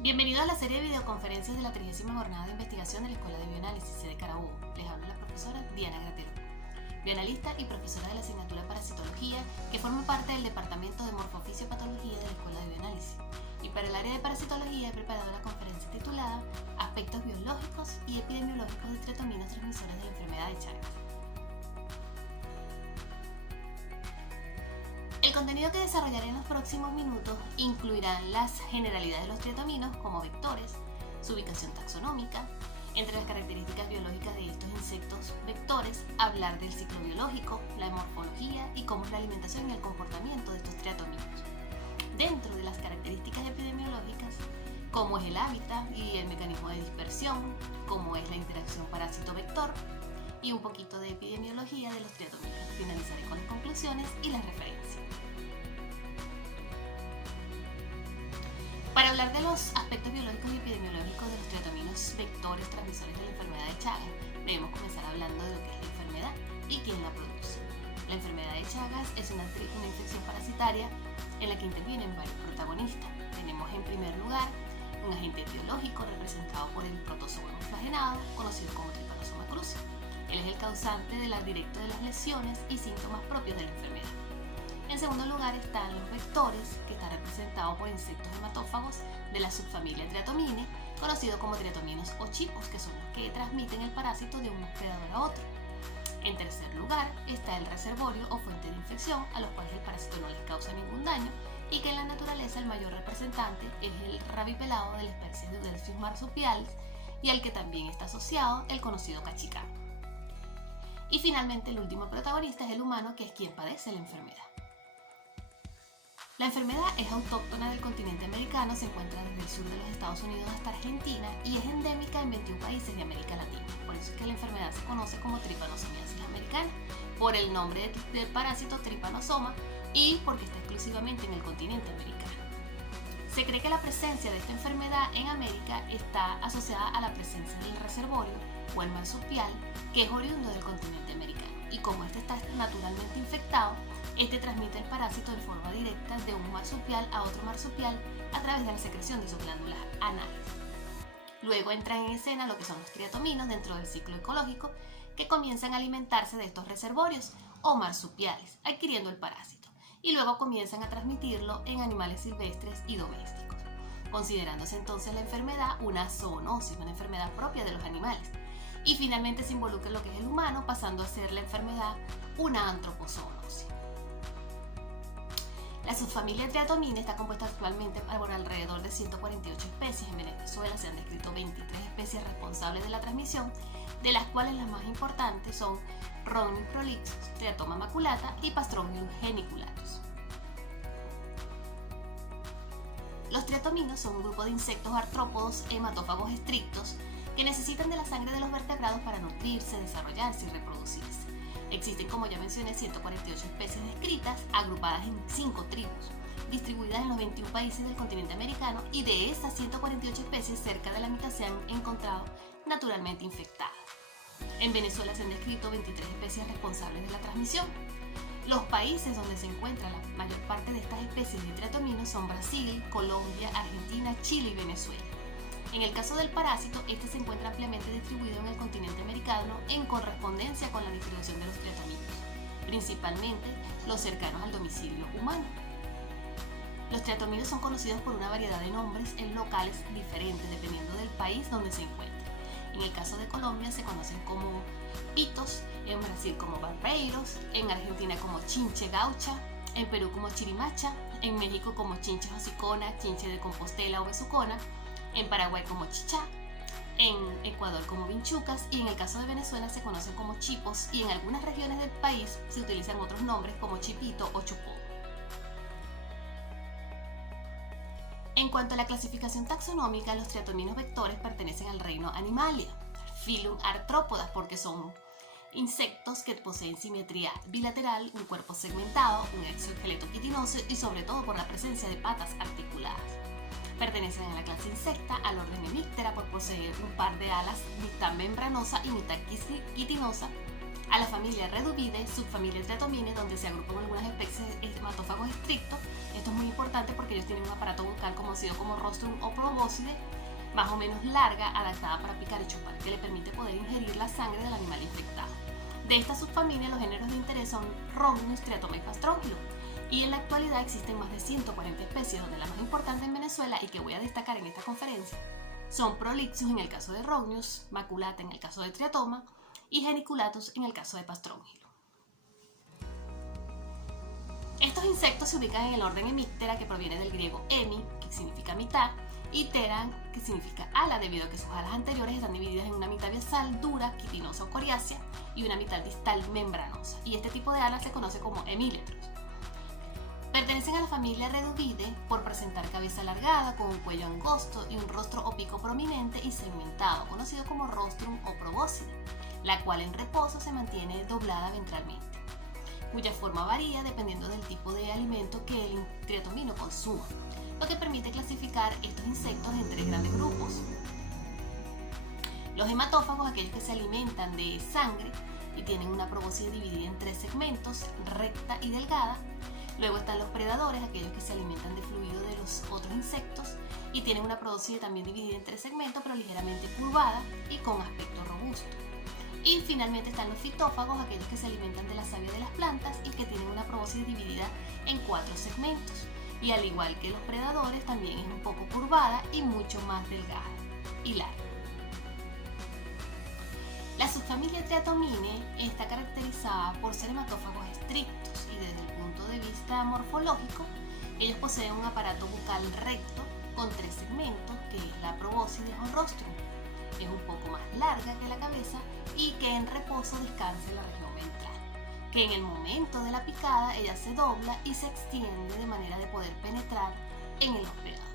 Bienvenido a la serie de videoconferencias de la 30ª Jornada de Investigación de la Escuela de Bioanálisis, sede Carabobo. Les habla la profesora Diana Gratero, bioanalista y profesora de la asignatura Parasitología, que forma parte del Departamento de Morfofisiopatología de la Escuela de Bioanálisis. Y para el área de Parasitología he preparado la conferencia titulada Aspectos biológicos y epidemiológicos de triatominos transmisores de la enfermedad de Chagas. El contenido que desarrollaré en los próximos minutos incluirá las generalidades de los triatominos como vectores, su ubicación taxonómica, entre las características biológicas de estos insectos vectores, hablar del ciclo biológico, la morfología y cómo es la alimentación y el comportamiento de estos triatominos. Dentro de las características epidemiológicas, cómo es el hábitat y el mecanismo de dispersión, cómo es la interacción parásito-vector y un poquito de epidemiología de los triatominos. Finalizaré con las conclusiones y las referencias. Para hablar de los aspectos biológicos y epidemiológicos de los triatominos vectores transmisores de la enfermedad de Chagas, debemos comenzar hablando de lo que es la enfermedad y quién la produce. La enfermedad de Chagas es una infección parasitaria en la que intervienen varios protagonistas. Tenemos en primer lugar un agente biológico representado por el protozoano flagelado, conocido como Trypanosoma cruzi. Él es el causante directo de las lesiones y síntomas propios de la enfermedad. En segundo lugar están los vectores, que están representados por insectos hematófagos de la subfamilia Triatomine, conocido como triatominos o chipos, que son los que transmiten el parásito de un hospedador a otro. En tercer lugar está el reservorio o fuente de infección, a los cuales el parásito no les causa ningún daño y que en la naturaleza el mayor representante es el rabipelado de la especie de Delphius marsupialis y al que también está asociado el conocido cachicán. Y finalmente el último protagonista es el humano, que es quien padece la enfermedad. La enfermedad es autóctona del continente americano, se encuentra desde el sur de los Estados Unidos hasta Argentina y es endémica en 21 países de América Latina. Por eso es que la enfermedad se conoce como Trypanosomiasis americana, por el nombre del parásito Trypanosoma y porque está exclusivamente en el continente americano. Se cree que la presencia de esta enfermedad en América está asociada a la presencia del reservorio o el marsupial, que es oriundo del continente americano. Y como este está naturalmente infectado, este transmite el parásito de forma directa de un marsupial a otro marsupial a través de la secreción de sus glándulas anales. Luego entran en escena lo que son los triatominos dentro del ciclo ecológico, que comienzan a alimentarse de estos reservorios o marsupiales, adquiriendo el parásito, y luego comienzan a transmitirlo en animales silvestres y domésticos, considerándose entonces la enfermedad una zoonosis, una enfermedad propia de los animales. Y finalmente se involucra en lo que es el humano, pasando a ser la enfermedad una antropozoonosis. La subfamilia Triatomine está compuesta actualmente por alrededor de 148 especies. En Venezuela se han descrito 23 especies responsables de la transmisión, de las cuales las más importantes son Rhomyus prolixus, Triatoma maculata y Pastrobnium geniculatus. Los triatominos son un grupo de insectos artrópodos hematófagos estrictos que necesitan de la sangre de los vertebrados para nutrirse, desarrollarse y reproducirse. Existen, como ya mencioné, 148 especies descritas, agrupadas en 5 tribus, distribuidas en los 21 países del continente americano, y de esas 148 especies, cerca de la mitad se han encontrado naturalmente infectadas. En Venezuela se han descrito 23 especies responsables de la transmisión. Los países donde se encuentra la mayor parte de estas especies de triatominos son Brasil, Colombia, Argentina, Chile y Venezuela. En el caso del parásito, este se encuentra ampliamente distribuido en el continente americano en correspondencia con la distribución de los triatominos, principalmente los cercanos al domicilio humano. Los triatominos son conocidos por una variedad de nombres en locales diferentes dependiendo del país donde se encuentren. En el caso de Colombia se conocen como pitos, en Brasil como barbeiros, en Argentina como chinche gaucha, en Perú como chirimacha, en México como chinche hocicona, chinche de Compostela o besucona, en Paraguay como chichá, en Ecuador como vinchucas y en el caso de Venezuela se conocen como chipos y en algunas regiones del país se utilizan otros nombres como chipito o chupó. En cuanto a la clasificación taxonómica, los triatominos vectores pertenecen al reino Animalia, filum Arthropoda, porque son insectos que poseen simetría bilateral, un cuerpo segmentado, un exoesqueleto quitinoso y sobre todo por la presencia de patas articuladas. Pertenecen a la clase insecta, al orden Hemiptera, por poseer un par de alas mitad membranosa y mitad quitinosa, a la familia Reduvidae, subfamilia Triatomine, donde se agrupan algunas especies de hematófagos estrictos. Esto es muy importante porque ellos tienen un aparato bucal conocido como rostrum o probóscide, más o menos larga, adaptada para picar y chupar, que le permite poder ingerir la sangre del animal infectado. De esta subfamilia, los géneros de interés son Rhomnius, Triatoma y Pastrongylus, y en la actualidad existen más de 140 especies, donde la más importante en Venezuela y que voy a destacar en esta conferencia son Prolixus en el caso de Rhomnius, Maculata en el caso de Triatoma y Geniculatus en el caso de Pastrongylus. Estos insectos se ubican en el orden Hemiptera, que proviene del griego hemi, que significa mitad, y pteran, que significa ala, debido a que sus alas anteriores están divididas en una mitad basal dura, quitinosa o coriácea, y una mitad distal membranosa, y este tipo de alas se conoce como hemíletros. Pertenecen a la familia Reduvidae por presentar cabeza alargada con un cuello angosto y un rostro o pico prominente y segmentado, conocido como rostrum o probóscide, la cual en reposo se mantiene doblada ventralmente, cuya forma varía dependiendo del tipo de alimento que el triatomino consuma, lo que permite clasificar estos insectos en 3 grandes grupos. Los hematófagos, aquellos que se alimentan de sangre y tienen una probóscide dividida en 3 segmentos, recta y delgada. Luego están los predadores, aquellos que se alimentan de fluido de los otros insectos y tienen una probóscide también dividida en 3 segmentos, pero ligeramente curvada y con aspecto robusto. Y finalmente están los fitófagos, aquellos que se alimentan de la savia de las plantas y que tienen una probóscide dividida en 4 segmentos. Y al igual que los predadores, también es un poco curvada y mucho más delgada y larga. La subfamilia Triatomine está caracterizada por ser hematófagos estrictos y desde el punto de vista morfológico, ellos poseen un aparato bucal recto con 3 segmentos, que es la probóscide o rostrum. Es un poco más larga que la cabeza y que en reposo descansa en la región ventral, que en el momento de la picada ella se dobla y se extiende de manera de poder penetrar en el hospedador.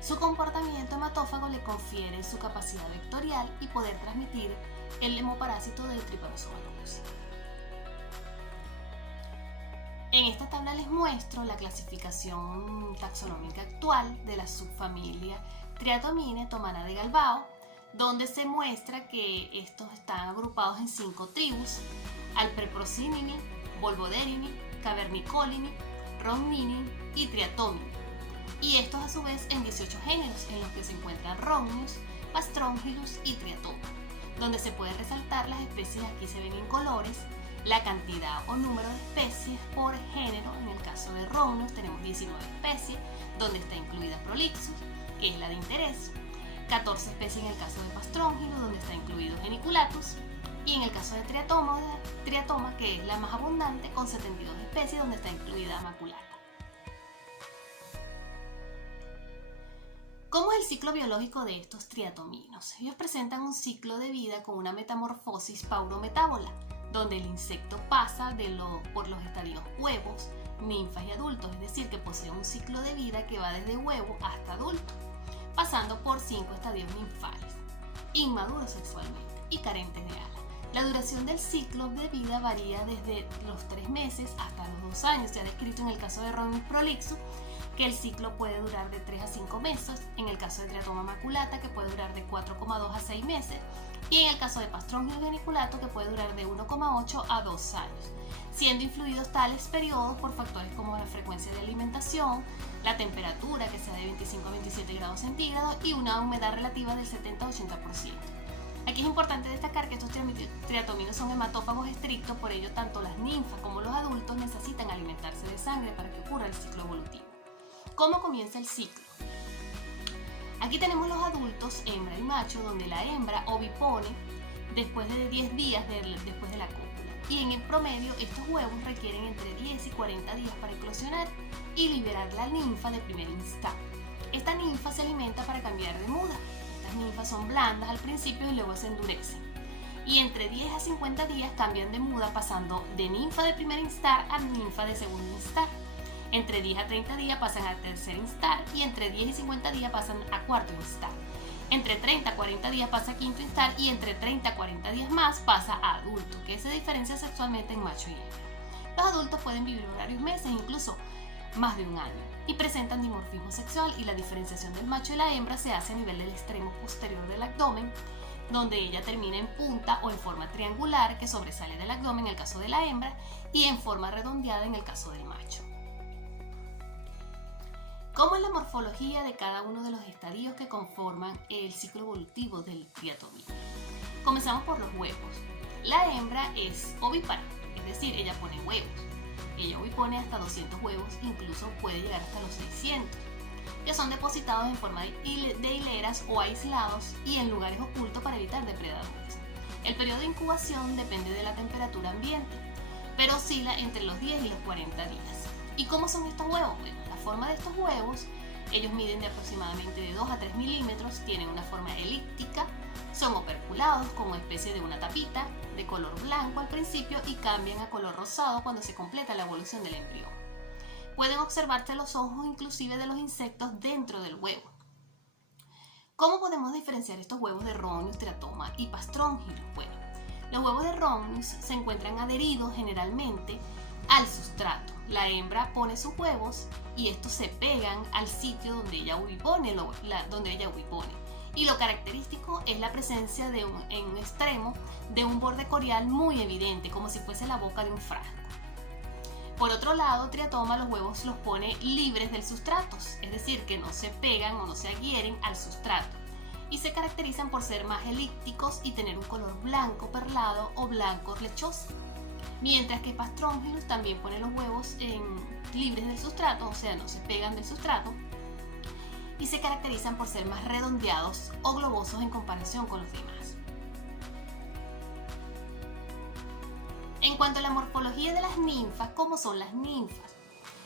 Su comportamiento hematófago le confiere su capacidad vectorial y poder transmitir el hemoparásito del Trypanosoma. En esta tabla les muestro la clasificación taxonómica actual de la subfamilia Triatomine tomana de Galbao, donde se muestra que estos están agrupados en 5 tribus: Alperprosinini, Volvoderini, Cavernicolini, Rhomnini y Triatomini, y estos a su vez en 18 géneros, en los que se encuentran Rhomnius, Pastrongylus y Triatoma, donde se puede resaltar las especies. Aquí se ven en colores la cantidad o número de especies por género. En el caso de Rhomnius tenemos 19 especies, donde está incluida Prolixus, que es la de interés, 14 especies en el caso de Pastrongylus, donde está incluido Geniculatus, y en el caso de Triatoma, que es la más abundante, con 72 especies, donde está incluida Maculata. ¿Cómo es el ciclo biológico de estos triatominos? Ellos presentan un ciclo de vida con una metamorfosis paurometábola, donde el insecto pasa por los estadios huevos, ninfas y adultos, es decir, que posee un ciclo de vida que va desde huevo hasta adulto, pasando por 5 estadios ninfales, inmaduros sexualmente y carentes de alas. La duración del ciclo de vida varía desde los 3 meses hasta los 2 años. Se ha descrito en el caso de Rhomnius prolixus que el ciclo puede durar de 3 a 5 meses, en el caso de Triatoma maculata que puede durar de 4,2 a 6 meses, y en el caso de Pastrongylus geniculatus que puede durar de 1,8 a 2 años, siendo influidos tales periodos por factores como la frecuencia de alimentación, la temperatura que sea de 25 a 27 grados centígrados y una humedad relativa del 70 a 80%. Aquí es importante destacar que estos triatominos son hematófagos estrictos, por ello tanto las ninfas como los adultos necesitan alimentarse de sangre para que ocurra el ciclo evolutivo. ¿Cómo comienza el ciclo? Aquí tenemos los adultos, hembra y macho, donde la hembra ovipone después de 10 días después de la cópula. Y en el promedio, estos huevos requieren entre 10 y 40 días para eclosionar y liberar la ninfa de primer instante. Esta ninfa se alimenta para cambiar de muda. Estas ninfas son blandas al principio y luego se endurecen. Y entre 10 a 50 días cambian de muda, pasando de ninfa de primer instar a ninfa de segundo instar. Entre 10 a 30 días pasan a tercer instar y entre 10 y 50 días pasan a cuarto instar. Entre 30 a 40 días pasa a quinto instar y entre 30 a 40 días más pasa a adulto, que se diferencia sexualmente en macho y hembra. Los adultos pueden vivir varios meses, incluso más de un año, y presentan dimorfismo sexual, y la diferenciación del macho y la hembra se hace a nivel del extremo posterior del abdomen, donde ella termina en punta o en forma triangular que sobresale del abdomen en el caso de la hembra y en forma redondeada en el caso del macho. ¿Cómo es la morfología de cada uno de los estadios que conforman el ciclo evolutivo del triatomino? Comenzamos por los huevos. La hembra es ovípara, es decir, ella pone huevos. Ella hoy pone hasta 200 huevos, incluso puede llegar hasta los 600, que son depositados en forma de hileras o aislados y en lugares ocultos para evitar depredadores. El periodo de incubación depende de la temperatura ambiente, pero oscila entre los 10 y los 40 días. ¿Y cómo son estos huevos? Bueno, la forma de estos huevos, ellos miden de aproximadamente de 2 a 3 milímetros, tienen una forma elíptica, son operculados como especie de una tapita, de color blanco al principio y cambian a color rosado cuando se completa la evolución del embrión. Pueden observarse los ojos inclusive de los insectos dentro del huevo. ¿Cómo podemos diferenciar estos huevos de Rhomnius, Teratoma y Pastrongylus? Bueno, los huevos de Rhomnius se encuentran adheridos generalmente al sustrato. La hembra pone sus huevos y estos se pegan al sitio donde ella ovipone, y lo característico es la presencia en un extremo de un borde corial muy evidente, como si fuese la boca de un frasco. Por otro lado, Triatoma los huevos los pone libres del sustrato, es decir, que no se pegan o no se adhieren al sustrato, y se caracterizan por ser más elípticos y tener un color blanco perlado o blanco lechoso. Mientras que Pastrongylus también pone los huevos libres del sustrato, o sea, no se pegan del sustrato, y se caracterizan por ser más redondeados o globosos en comparación con los demás. En cuanto a la morfología de las ninfas, ¿cómo son las ninfas?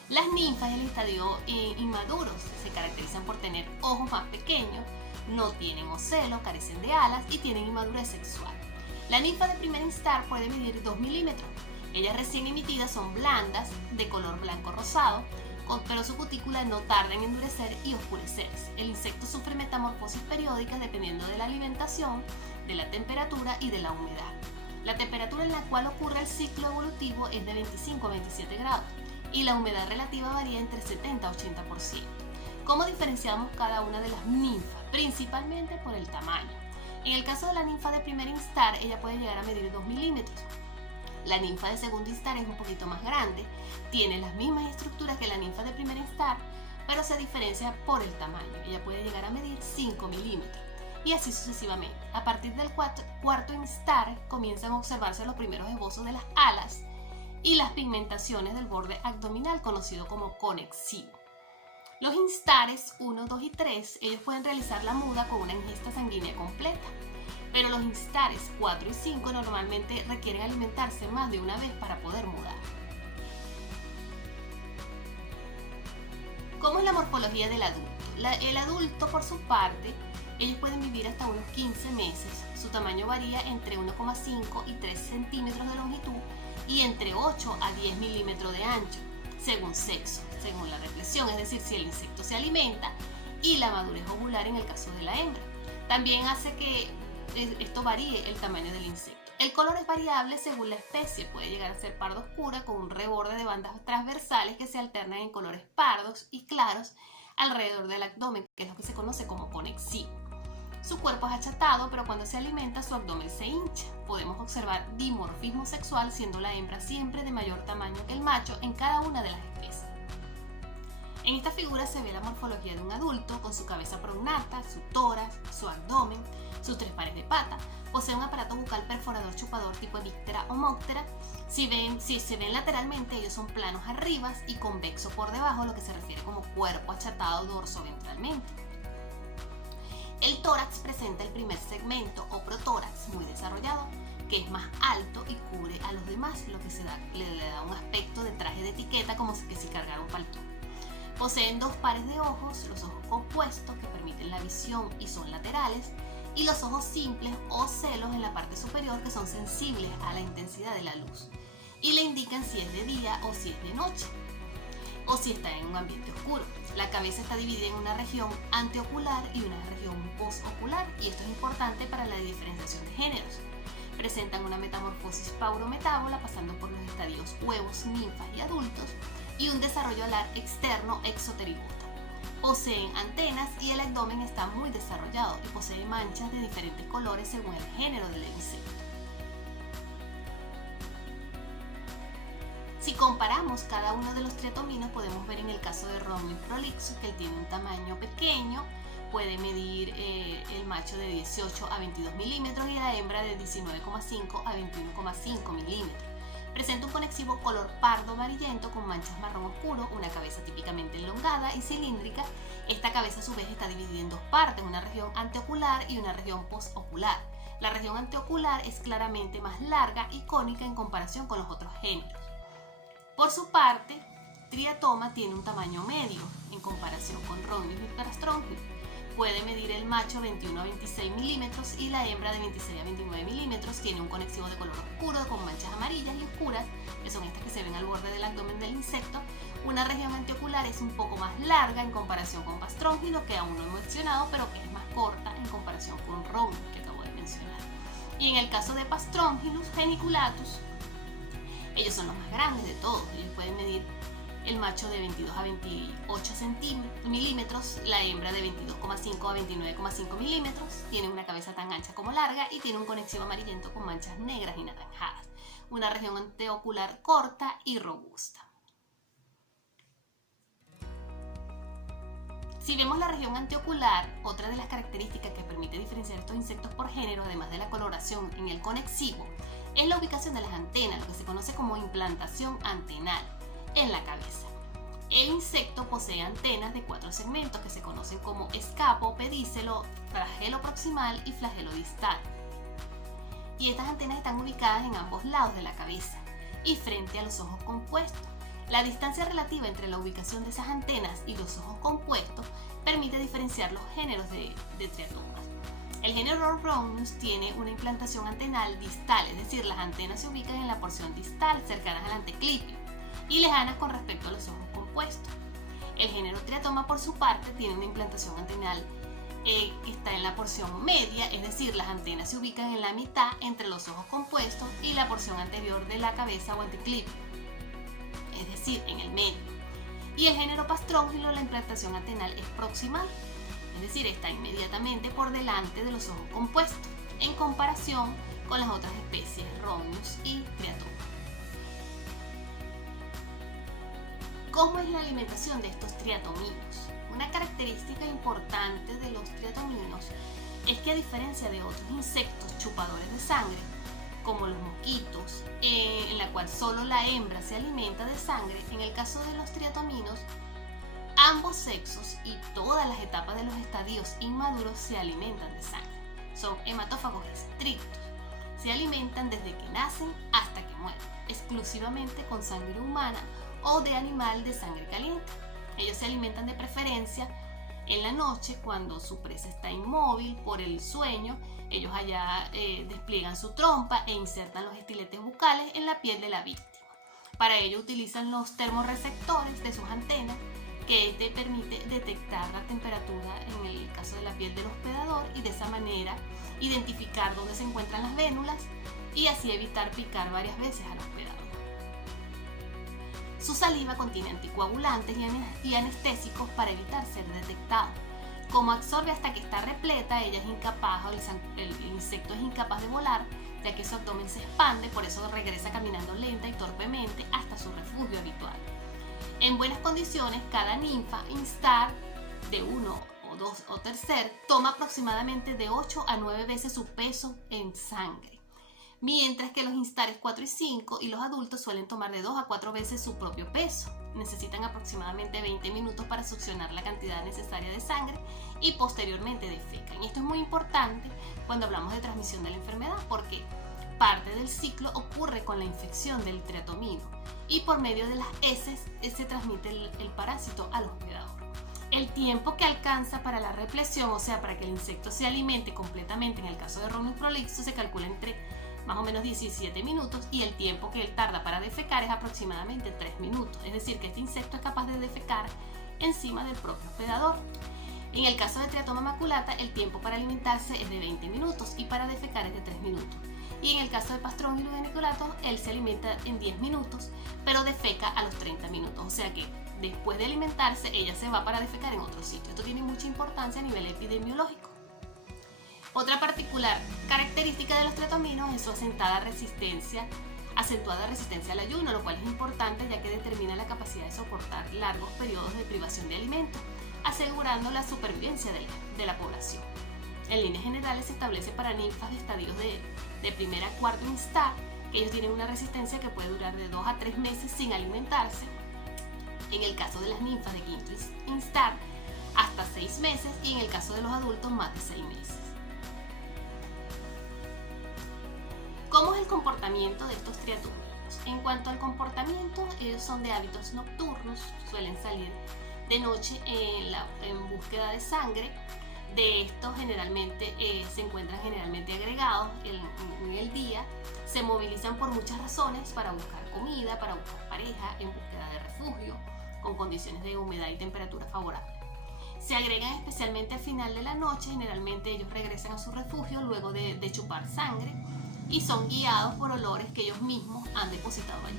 Las ninfas en el estadio inmaduros se caracterizan por tener ojos más pequeños, no tienen ocelo, carecen de alas y tienen inmadurez sexual. La ninfa de primer instar puede medir 2 milímetros. Ellas recién emitidas son blandas, de color blanco rosado, pero su cutícula no tarda en endurecer y oscurecerse. El insecto sufre metamorfosis periódicas dependiendo de la alimentación, de la temperatura y de la humedad. La temperatura en la cual ocurre el ciclo evolutivo es de 25 a 27 grados y la humedad relativa varía entre 70 a 80%. ¿Cómo diferenciamos cada una de las ninfas? Principalmente por el tamaño. En el caso de la ninfa de primer instar, ella puede llegar a medir 2 milímetros. La ninfa de segundo instar es un poquito más grande, tiene las mismas estructuras que la ninfa de primer instar, pero se diferencia por el tamaño. Ella puede llegar a medir 5 milímetros y así sucesivamente. A partir del cuarto instar comienzan a observarse los primeros esbozos de las alas y las pigmentaciones del borde abdominal conocido como conexivo. Los instares 1, 2 y 3, ellos pueden realizar la muda con una ingesta sanguínea completa, pero los instares 4 y 5 normalmente requieren alimentarse más de una vez para poder mudar. ¿Cómo es la morfología del adulto? El adulto, por su parte, ellos pueden vivir hasta unos 15 meses. Su tamaño varía entre 1,5 y 3 centímetros de longitud y entre 8 a 10 milímetros de ancho, según sexo, según la represión, es decir, si el insecto se alimenta, y la madurez ovular en el caso de la hembra. También hace que esto varíe el tamaño del insecto. El color es variable según la especie, puede llegar a ser pardo oscura con un reborde de bandas transversales que se alternan en colores pardos y claros alrededor del abdomen, que es lo que se conoce como conexivo. Su cuerpo es achatado, pero cuando se alimenta su abdomen se hincha. Podemos observar dimorfismo sexual, siendo la hembra siempre de mayor tamaño que el macho en cada una de las especies. En esta figura se ve la morfología de un adulto con su cabeza prognata, su tórax, su abdomen, sus 3 pares de patas. Posee un aparato bucal perforador chupador tipo díptera o móptera. Si se ven lateralmente, ellos son planos arriba y convexo por debajo, lo que se refiere como cuerpo achatado dorso-ventralmente. El tórax presenta el primer segmento o protórax muy desarrollado, que es más alto y cubre a los demás, lo que le da un aspecto de traje de etiqueta como que si cargara un paltón. Poseen 2 pares de ojos, los ojos compuestos que permiten la visión y son laterales, y los ojos simples o celos en la parte superior que son sensibles a la intensidad de la luz y le indican si es de día o si es de noche o si está en un ambiente oscuro. La cabeza está dividida en una región anteocular y una región postocular, y esto es importante para la diferenciación de géneros. Presentan una metamorfosis paurometábola pasando por los estadios huevos, ninfas y adultos, y un desarrollo alar externo exoterigota. Poseen antenas y el abdomen está muy desarrollado y posee manchas de diferentes colores según el género del insecto. Si comparamos cada uno de los triatominos, podemos ver en el caso de Rhombius prolixus que él tiene un tamaño pequeño, puede medir el macho de 18 a 22 milímetros y la hembra de 19,5 a 21,5 milímetros. Presenta un conexivo color pardo amarillento con manchas marrón oscuro, una cabeza típicamente elongada y cilíndrica. Esta cabeza a su vez está dividida en dos partes, una región anteocular y una región postocular. La región anteocular es claramente más larga y cónica en comparación con los otros géneros. Por su parte, Triatoma tiene un tamaño medio en comparación con Rhombius y Pastrongius. Puede medir el macho 21 a 26 milímetros y la hembra de 26 a 29 milímetros. Tiene un conexivo de color oscuro con manchas amarillas y oscuras, que son estas que se ven al borde del abdomen del insecto. Una región anteocular es un poco más larga en comparación con Pastrongius, que aún no he mencionado, pero que es más corta en comparación con Rhombius, que acabo de mencionar. Y en el caso de Pastrongius geniculatus, ellos son los más grandes de todos. Ellos pueden medir el macho de 22 a 28 milímetros, la hembra de 22,5 a 29,5 milímetros. Tiene una cabeza tan ancha como larga y tiene un conexivo amarillento con manchas negras y naranjadas. Una región anteocular corta y robusta. Si vemos la región anteocular, otra de las características que permite diferenciar estos insectos por género, además de la coloración en el conexivo, es la ubicación de las antenas, lo que se conoce como implantación antenal en la cabeza. El insecto posee antenas de 4 segmentos que se conocen como escapo, pedicelo, flagelo proximal y flagelo distal. Y estas antenas están ubicadas en ambos lados de la cabeza y frente a los ojos compuestos. La distancia relativa entre la ubicación de esas antenas y los ojos compuestos permite diferenciar los géneros de triatomas. El género Rhombius tiene una implantación antenal distal, es decir, las antenas se ubican en la porción distal, cercanas al anteclípeo, y lejanas con respecto a los ojos compuestos. El género Triatoma, por su parte, tiene una implantación antenal que está en la porción media, es decir, las antenas se ubican en la mitad entre los ojos compuestos y la porción anterior de la cabeza o anteclípeo, es decir, en el medio. Y el género Pastrongius, la implantación antenal es proximal, es decir, está inmediatamente por delante de los ojos compuestos, en comparación con las otras especies Rhombius y Triatoma. ¿Cómo es la alimentación de estos triatominos? Una característica importante de los triatominos es que, a diferencia de otros insectos chupadores de sangre, como los mosquitos, en la cual solo la hembra se alimenta de sangre, en el caso de los triatominos, ambos sexos y todas las etapas de los estadios inmaduros se alimentan de sangre. Son hematófagos estrictos. Se alimentan desde que nacen hasta que mueren, exclusivamente con sangre humana o de animal de sangre caliente. Ellos se alimentan de preferencia en la noche, cuando su presa está inmóvil por el sueño. Ellos allá despliegan su trompa e insertan los estiletes bucales en la piel de la víctima. Para ello utilizan los termorreceptores de sus antenas, que te permite detectar la temperatura en el caso de la piel del hospedador y de esa manera identificar dónde se encuentran las vénulas y así evitar picar varias veces al hospedador. Su saliva contiene anticoagulantes y anestésicos para evitar ser detectado. Como absorbe hasta que está repleta, ella es incapaz, el insecto es incapaz de volar, ya que su abdomen se expande, por eso regresa caminando lenta y torpemente hasta su refugio habitual. En buenas condiciones, cada ninfa instar de 1 o 2 o tercer toma aproximadamente de 8 a 9 veces su peso en sangre, mientras que los instares 4 y 5 y los adultos suelen tomar de 2 a 4 veces su propio peso. Necesitan aproximadamente 20 minutos para succionar la cantidad necesaria de sangre y posteriormente defecan. Y esto es muy importante cuando hablamos de transmisión de la enfermedad, porque parte del ciclo ocurre con la infección del triatomino y por medio de las heces se transmite el parásito al hospedador. El tiempo que alcanza para la repleción, o sea, para que el insecto se alimente completamente, en el caso de Rhombius prolixus, se calcula entre más o menos 17 minutos, y el tiempo que él tarda para defecar es aproximadamente 3 minutos. Es decir, que este insecto es capaz de defecar encima del propio hospedador. En el caso de Triatoma maculata, el tiempo para alimentarse es de 20 minutos y para defecar es de 3 minutos. Y en el caso de Pastrongius geniculatus, él se alimenta en 10 minutos, pero defeca a los 30 minutos. O sea que después de alimentarse, ella se va para defecar en otro sitio. Esto tiene mucha importancia a nivel epidemiológico. Otra particular característica de los triatominos es su acentuada resistencia al ayuno, lo cual es importante ya que determina la capacidad de soportar largos periodos de privación de alimento, asegurando la supervivencia de la población. En líneas generales se establece para ninfas de estadios de primera a cuarto instar, que ellos tienen una resistencia que puede durar de 2 a 3 meses sin alimentarse. En el caso de las ninfas de quinto instar, hasta 6 meses, y en el caso de los adultos, más de 6 meses. ¿Cómo es el comportamiento de estos triatomínos? En cuanto al comportamiento, ellos son de hábitos nocturnos, suelen salir de noche en búsqueda de sangre. De estos generalmente se encuentran agregados en el día, se movilizan por muchas razones para buscar comida, para buscar pareja, en búsqueda de refugio, con condiciones de humedad y temperatura favorables. Se agregan especialmente al final de la noche, generalmente ellos regresan a su refugio luego de chupar sangre y son guiados por olores que ellos mismos han depositado allí.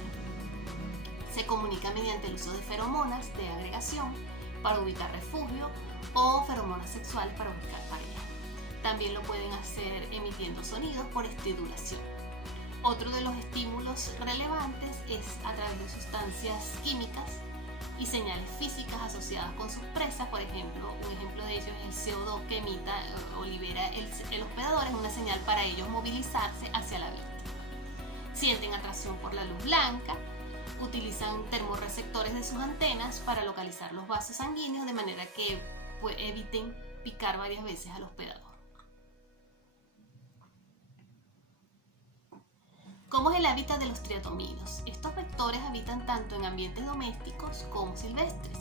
Se comunica mediante el uso de feromonas de agregación para ubicar refugio o feromonas sexuales para buscar pareja. También lo pueden hacer emitiendo sonidos por estridulación. Otro de los estímulos relevantes es a través de sustancias químicas y señales físicas asociadas con sus presas. Por ejemplo, un ejemplo de ello es el CO2 que emita o libera el hospedador, es una señal para ellos movilizarse hacia la víctima. Sienten atracción por la luz blanca, utilizan termorreceptores de sus antenas para localizar los vasos sanguíneos de manera que eviten picar varias veces al hospedador. ¿Cómo es el hábitat de los triatominos? Estos vectores habitan tanto en ambientes domésticos como silvestres.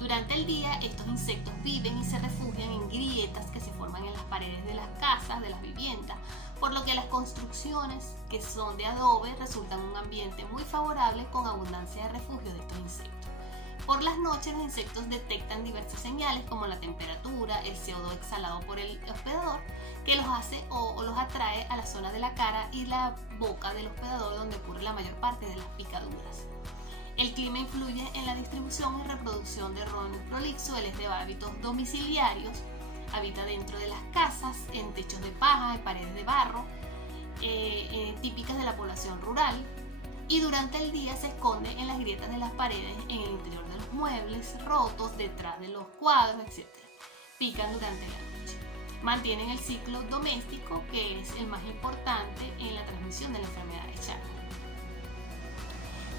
Durante el día, estos insectos viven y se refugian en grietas que se forman en las paredes de las casas, de las viviendas, por lo que las construcciones que son de adobe resultan un ambiente muy favorable con abundancia de refugio de estos insectos. Por las noches, los insectos detectan diversas señales como la temperatura, el CO2 exhalado por el hospedador, que los hace o los atrae a la zona de la cara y la boca del hospedador, donde ocurre la mayor parte de las picaduras. El clima influye en la distribución y reproducción de Rhodonus prolixo. Él es de hábitos domiciliarios, habita dentro de las casas, en techos de paja, en paredes de barro, típicas de la población rural. Y durante el día se esconde en las grietas de las paredes, en el interior de los muebles rotos, detrás de los cuadros, etc. Pican durante la noche. Mantienen el ciclo doméstico, que es el más importante en la transmisión de la enfermedad de Chagas.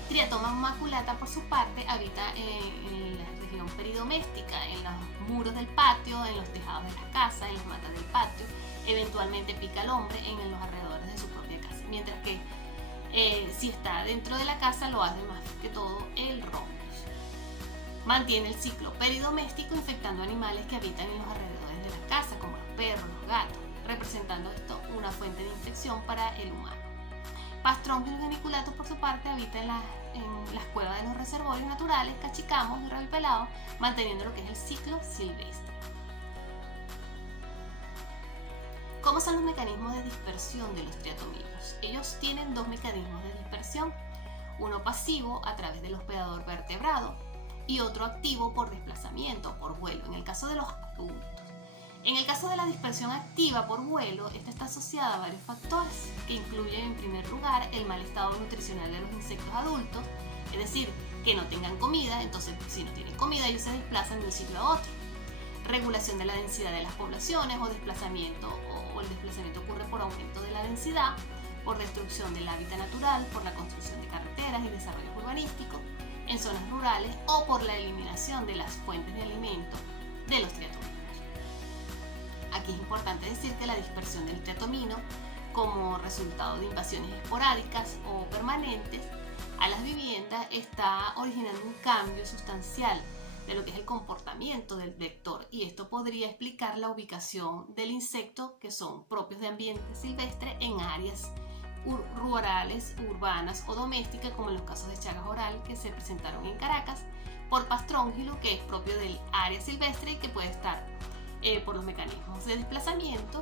Triatoma maculata, por su parte, habita en la región peridoméstica, en los muros del patio, en los tejados de las casas, en las matas del patio. Eventualmente pica al hombre en los alrededores de su propia casa, mientras que si está dentro de la casa lo hace más que todo el Rhodonus. Mantiene el ciclo peridoméstico infectando animales que habitan en los alrededores de la casa, como los perros, los gatos, representando esto una fuente de infección para el humano. Pastrongyllus geniculatus, por su parte, habita en las cuevas de los reservorios naturales, cachicamos y rabipelados, manteniendo lo que es el ciclo silvestre. ¿Cómo son los mecanismos de dispersión de los triatominos? Ellos tienen dos mecanismos de dispersión, uno pasivo a través del hospedador vertebrado y otro activo por desplazamiento, por vuelo, en el caso de los adultos. En el caso de la dispersión activa por vuelo, esta está asociada a varios factores que incluyen en primer lugar el mal estado nutricional de los insectos adultos, es decir, que no tengan comida, entonces si no tienen comida ellos se desplazan de un sitio a otro. Regulación de la densidad de las poblaciones o desplazamiento, o el desplazamiento ocurre por aumento de la densidad, por destrucción del hábitat natural, por la construcción de carreteras y desarrollos urbanísticos en zonas rurales o por la eliminación de las fuentes de alimento de los triatominos. Aquí es importante decir que la dispersión del triatomino, como resultado de invasiones esporádicas o permanentes a las viviendas, está originando un cambio sustancial de lo que es el comportamiento del vector, y esto podría explicar la ubicación del insecto, que son propios de ambiente silvestre, en áreas rurales, urbanas o domésticas, como en los casos de Chagas oral que se presentaron en Caracas, por Pastrongyllus, que es propio del área silvestre y que puede estar por los mecanismos de desplazamiento,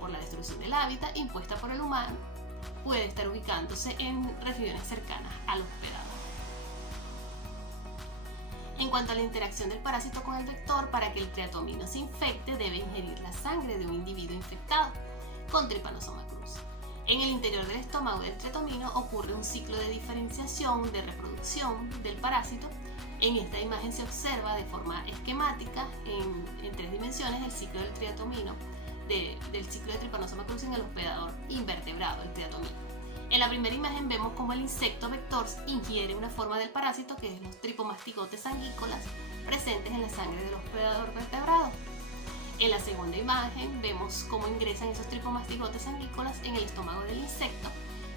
por la destrucción del hábitat impuesta por el humano, puede estar ubicándose en regiones cercanas al hospedador. En cuanto a la interacción del parásito con el vector, para que el triatomino se infecte, debe ingerir la sangre de un individuo infectado con Trypanosoma cruzi. En el interior del estómago del triatomino ocurre un ciclo de diferenciación, de reproducción del parásito. En esta imagen se observa de forma esquemática en 3 dimensiones el ciclo del triatomino, del ciclo de Trypanosoma cruzi en el hospedador invertebrado, el triatomino. En la primera imagen vemos cómo el insecto vector ingiere una forma del parásito, que es los tripomastigotes sanguícolas presentes en la sangre del hospedador vertebrado. En la segunda imagen vemos cómo ingresan esos tripomastigotes sanguícolas en el estómago del insecto.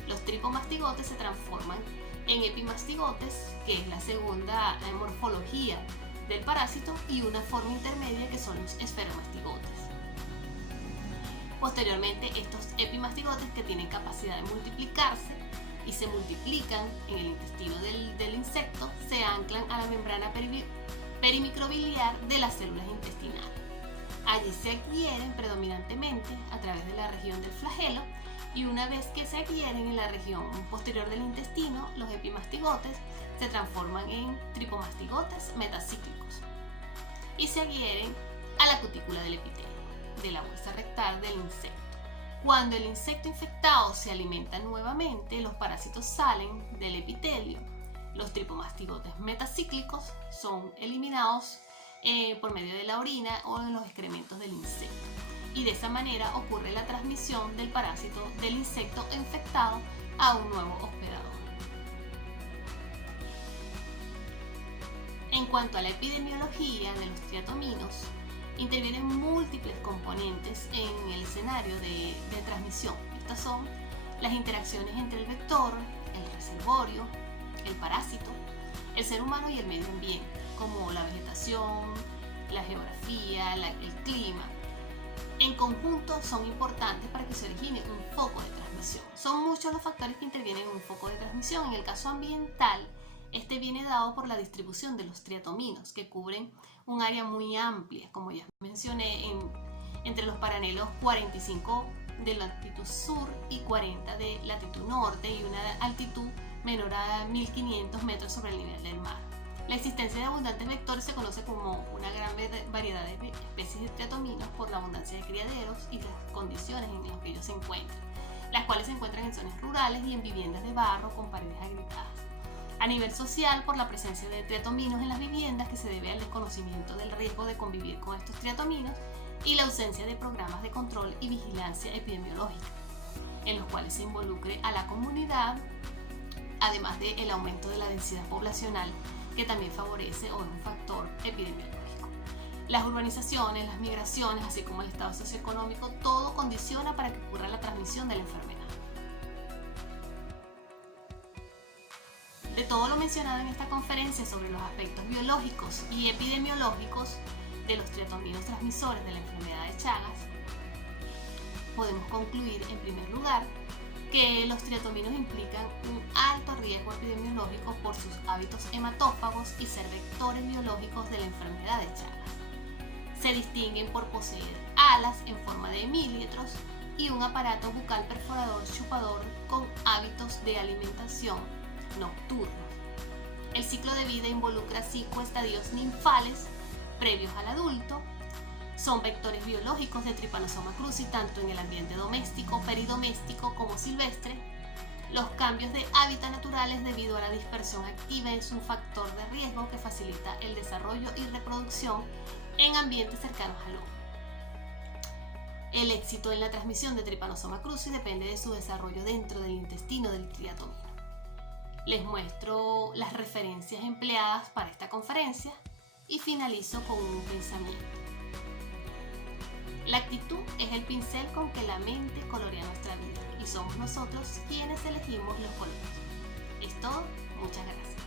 Los tripomastigotes se transforman en epimastigotes, que es la segunda morfología del parásito, y una forma intermedia que son los esferomastigotes. Posteriormente, estos epimastigotes, que tienen capacidad de multiplicarse y se multiplican en el intestino del insecto, se anclan a la membrana perimicrobiliar de las células intestinales. Allí se adquieren predominantemente a través de la región del flagelo, y una vez que se adquieren en la región posterior del intestino, los epimastigotes se transforman en tripomastigotes metacíclicos y se adhieren a la cutícula del epitelio de la bolsa rectal del insecto. Cuando el insecto infectado se alimenta nuevamente, los parásitos salen del epitelio. Los tripomastigotes metacíclicos son eliminados por medio de la orina o en los excrementos del insecto, y de esa manera ocurre la transmisión del parásito del insecto infectado a un nuevo hospedador. En cuanto a la epidemiología de los triatominos, intervienen múltiples componentes en el escenario de transmisión. Estas son las interacciones entre el vector, el reservorio, el parásito, el ser humano y el medio ambiente, como la vegetación, la geografía, el clima. En conjunto son importantes para que se origine un foco de transmisión. Son muchos los factores que intervienen en un foco de transmisión. En el caso ambiental, este viene dado por la distribución de los triatominos, que cubren un área muy amplia, como ya mencioné, entre los paralelos 45 de latitud sur y 40 de latitud norte, y una altitud menor a 1500 metros sobre el nivel del mar. La existencia de abundantes vectores se conoce como una gran variedad de especies de triatominos por la abundancia de criaderos y las condiciones en las que ellos se encuentran, las cuales se encuentran en zonas rurales y en viviendas de barro con paredes agrietadas. A nivel social, por la presencia de triatominos en las viviendas, que se debe al desconocimiento del riesgo de convivir con estos triatominos y la ausencia de programas de control y vigilancia epidemiológica, en los cuales se involucre a la comunidad, además del aumento de la densidad poblacional, que también favorece o es un factor epidemiológico. Las urbanizaciones, las migraciones, así como el estado socioeconómico, todo condiciona para que ocurra la transmisión de la enfermedad. De todo lo mencionado en esta conferencia sobre los aspectos biológicos y epidemiológicos de los triatominos transmisores de la enfermedad de Chagas, podemos concluir en primer lugar que los triatominos implican un alto riesgo epidemiológico por sus hábitos hematófagos y ser vectores biológicos de la enfermedad de Chagas. Se distinguen por poseer alas en forma de hemíletros y un aparato bucal perforador chupador con hábitos de alimentación nocturnos. El ciclo de vida involucra 5 estadios ninfales previos al adulto. Son vectores biológicos de Trypanosoma cruzi tanto en el ambiente doméstico, peridoméstico como silvestre. Los cambios de hábitat naturales debido a la dispersión activa es un factor de riesgo que facilita el desarrollo y reproducción en ambientes cercanos al hombre. El éxito en la transmisión de Trypanosoma cruzi depende de su desarrollo dentro del intestino del triatomino. Les muestro las referencias empleadas para esta conferencia y finalizo con un pensamiento. La actitud es el pincel con que la mente colorea nuestra vida y somos nosotros quienes elegimos los colores. Es todo, muchas gracias.